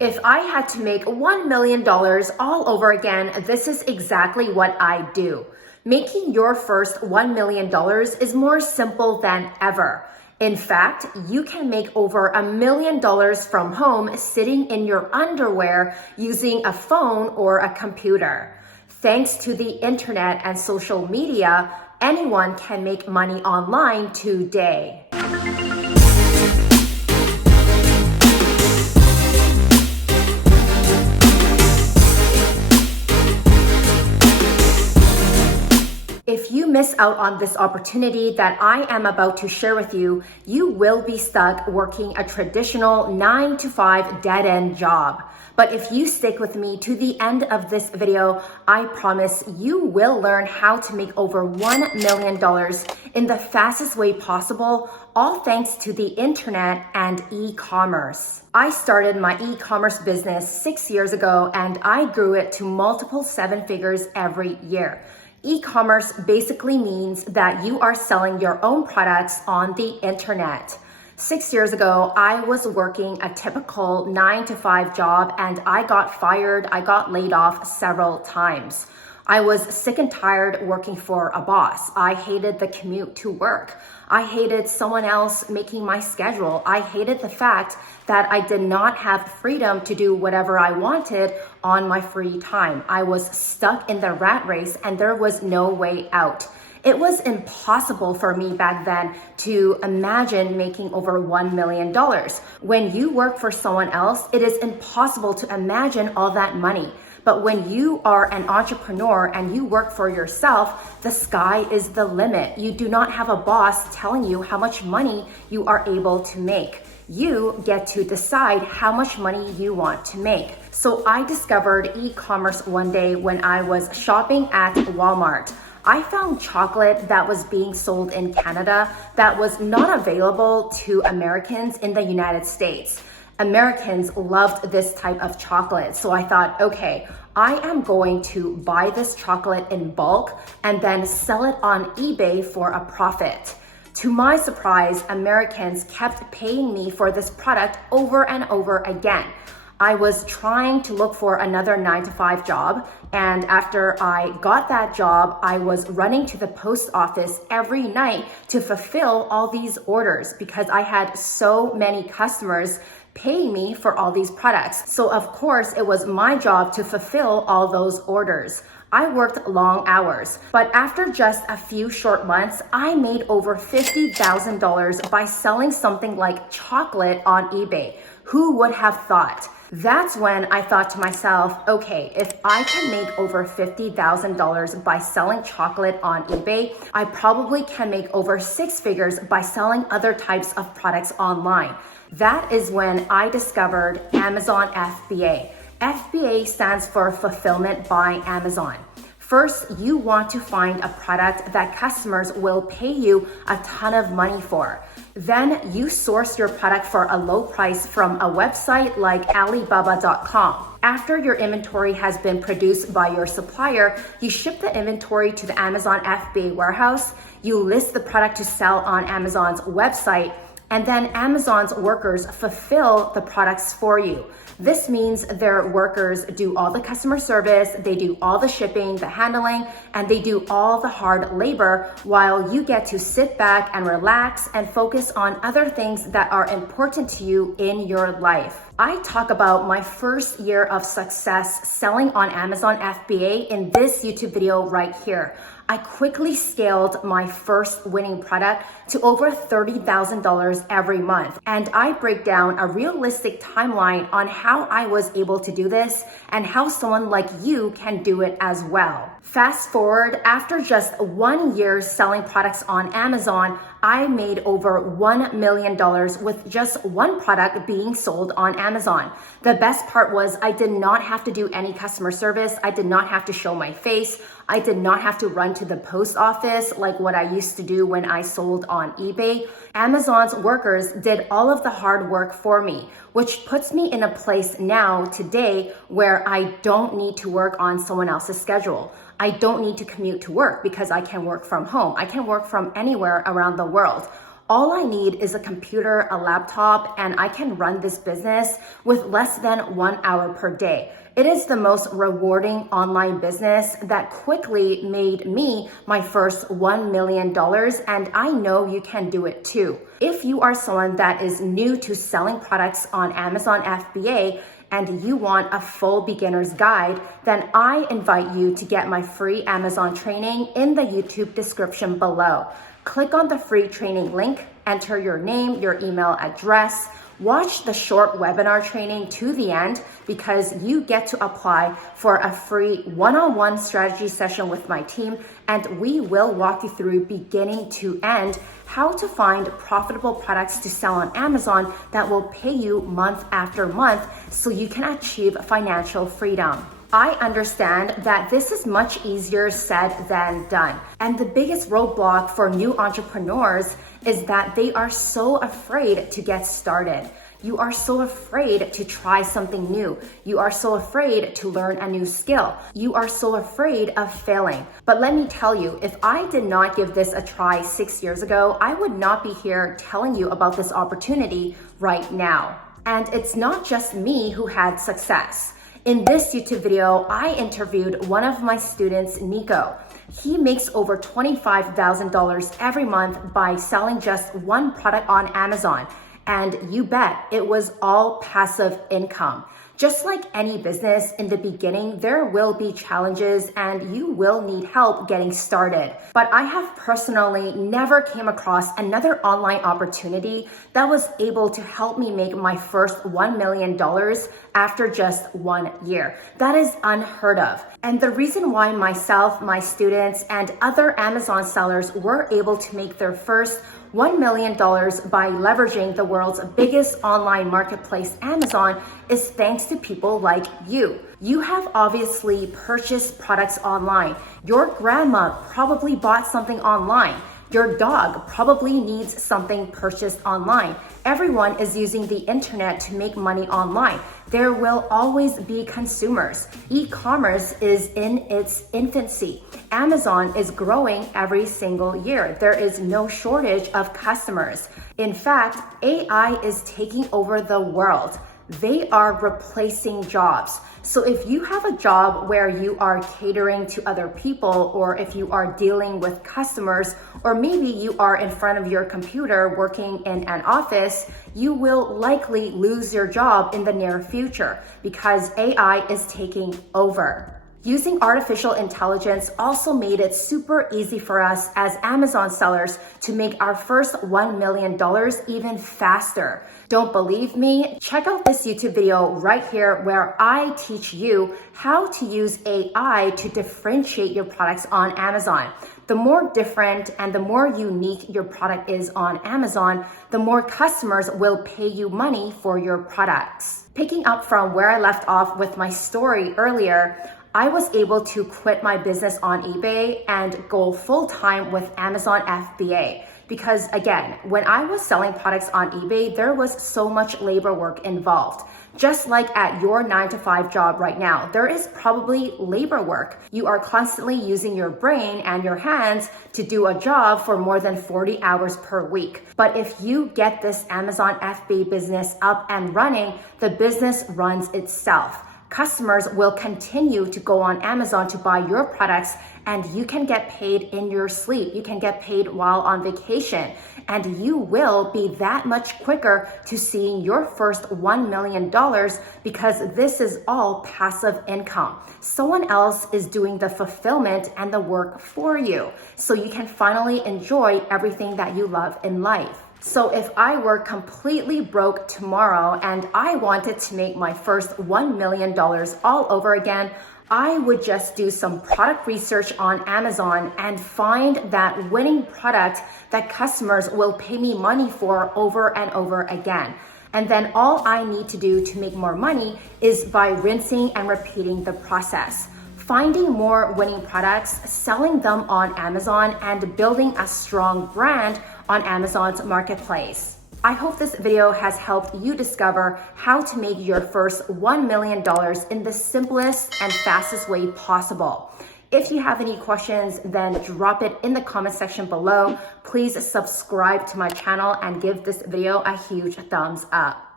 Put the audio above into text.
If I had to make $1 million all over again, this is exactly what I'd do. Making your first $1 million is more simple than ever. In fact, you can make over $1 million from home sitting in your underwear using a phone or a computer. Thanks to the internet and social media, anyone can make money online today. If you miss out on this opportunity that I am about to share with you, you will be stuck working a traditional 9-to-5 dead-end job. But if you stick with me to the end of this video, I promise you will learn how to make over $1 million in the fastest way possible, all thanks to the internet and e-commerce. I started my e-commerce business 6 years ago, and I grew it to multiple 7 figures every year. E-commerce basically means that you are selling your own products on the internet. 6 years ago, I was working a typical 9-to-5 job, and I got fired, I got laid off several times. I was sick and tired working for a boss. I hated the commute to work. I hated someone else making my schedule. I hated the fact that I did not have freedom to do whatever I wanted on my free time. I was stuck in the rat race and there was no way out. It was impossible for me back then to imagine making over $1 million. When you work for someone else, it is impossible to imagine all that money. But when you are an entrepreneur and you work for yourself, the sky is the limit. You do not have a boss telling you how much money you are able to make. You get to decide how much money you want to make. So I discovered e-commerce one day when I was shopping at Walmart. I found chocolate that was being sold in Canada that was not available to Americans in the United States. Americans loved this type of chocolate. So I thought, okay, I am going to buy this chocolate in bulk and then sell it on eBay for a profit. To my surprise, Americans kept paying me for this product over and over again. I was trying to look for another 9-to-5 job, and after I got that job, I was running to the post office every night to fulfill all these orders because I had so many customers paying me for all these products. So of course, it was my job to fulfill all those orders. I worked long hours, but after just a few short months, I made over $50,000 by selling something like chocolate on eBay. Who would have thought? That's when I thought to myself, okay, if I can make over $50,000 by selling chocolate on eBay, I probably can make over 6 figures by selling other types of products online. That is when I discovered Amazon FBA. FBA stands for Fulfillment by Amazon. First, you want to find a product that customers will pay you a ton of money for. Then you source your product for a low price from a website like Alibaba.com. After your inventory has been produced by your supplier, you ship the inventory to the Amazon FBA warehouse. You list the product to sell on Amazon's website, and then Amazon's workers fulfill the products for you. This means their workers do all the customer service, they do all the shipping, the handling, and they do all the hard labor while you get to sit back and relax and focus on other things that are important to you in your life. I talk about my first year of success selling on Amazon FBA in this YouTube video right here. I quickly scaled my first winning product to over $30,000 every month. And I break down a realistic timeline on how I was able to do this and how someone like you can do it as well. Fast forward, after just 1 year selling products on Amazon, I made over $1 million with just one product being sold on Amazon. The best part was I did not have to do any customer service. I did not have to show my face. I did not have to run to the post office like what I used to do when I sold on eBay. Amazon's workers did all of the hard work for me, which puts me in a place now today where I don't need to work on someone else's schedule. I don't need to commute to work because I can work from home. I can work from anywhere around the world. All I need is a computer, a laptop, and I can run this business with less than 1 hour per day. It is the most rewarding online business that quickly made me my first $1 million, and I know you can do it too. If you are someone that is new to selling products on Amazon FBA and you want a full beginner's guide, then I invite you to get my free Amazon training in the YouTube description below. Click on the free training link, enter your name, your email address, watch the short webinar training to the end because you get to apply for a free one-on-one strategy session with my team, and we will walk you through beginning to end how to find profitable products to sell on Amazon that will pay you month after month so you can achieve financial freedom. I understand that this is much easier said than done. And the biggest roadblock for new entrepreneurs is that they are so afraid to get started. You are so afraid to try something new. You are so afraid to learn a new skill. You are so afraid of failing. But let me tell you, if I did not give this a try 6 years ago, I would not be here telling you about this opportunity right now. And it's not just me who had success. In this YouTube video, I interviewed one of my students, Nico. He makes over $25,000 every month by selling just one product on Amazon. And you bet it was all passive income. Just like any business, in the beginning, there will be challenges and you will need help getting started. But I have personally never came across another online opportunity that was able to help me make my first $1 million after just 1 year. That is unheard of. And the reason why myself, my students, and other Amazon sellers were able to make their first $1 million by leveraging the world's biggest online marketplace, Amazon, is thanks to people like you. You have obviously purchased products online. Your grandma probably bought something online. Your dog probably needs something purchased online. Everyone is using the internet to make money online. There will always be consumers. E-commerce is in its infancy. Amazon is growing every single year. There is no shortage of customers. In fact, AI is taking over the world. They are replacing jobs. So if you have a job where you are catering to other people, or if you are dealing with customers, or maybe you are in front of your computer working in an office, you will likely lose your job in the near future because AI is taking over. Using artificial intelligence also made it super easy for us as Amazon sellers to make our first $1 million even faster. Don't believe me? Check out this YouTube video right here where I teach you how to use AI to differentiate your products on Amazon. The more different and the more unique your product is on Amazon, the more customers will pay you money for your products. Picking up from where I left off with my story earlier, I was able to quit my business on eBay and go full-time with Amazon FBA. Because again, when I was selling products on eBay, there was so much labor work involved. Just like at your 9-to-5 job right now, there is probably labor work. You are constantly using your brain and your hands to do a job for more than 40 hours per week. But if you get this Amazon FBA business up and running, the business runs itself. Customers will continue to go on Amazon to buy your products, and you can get paid in your sleep. You can get paid while on vacation, and you will be that much quicker to seeing your first $1 million because this is all passive income. Someone else is doing the fulfillment and the work for you, so you can finally enjoy everything that you love in life. So if I were completely broke tomorrow and I wanted to make my first $1 million all over again, I would just do some product research on Amazon and find that winning product that customers will pay me money for over and over again. And then all I need to do to make more money is by rinsing and repeating the process. Finding more winning products, selling them on Amazon, and building a strong brand on Amazon's marketplace. I hope this video has helped you discover how to make your first $1 million in the simplest and fastest way possible. If you have any questions, then drop it in the comment section below. Please subscribe to my channel and give this video a huge thumbs up.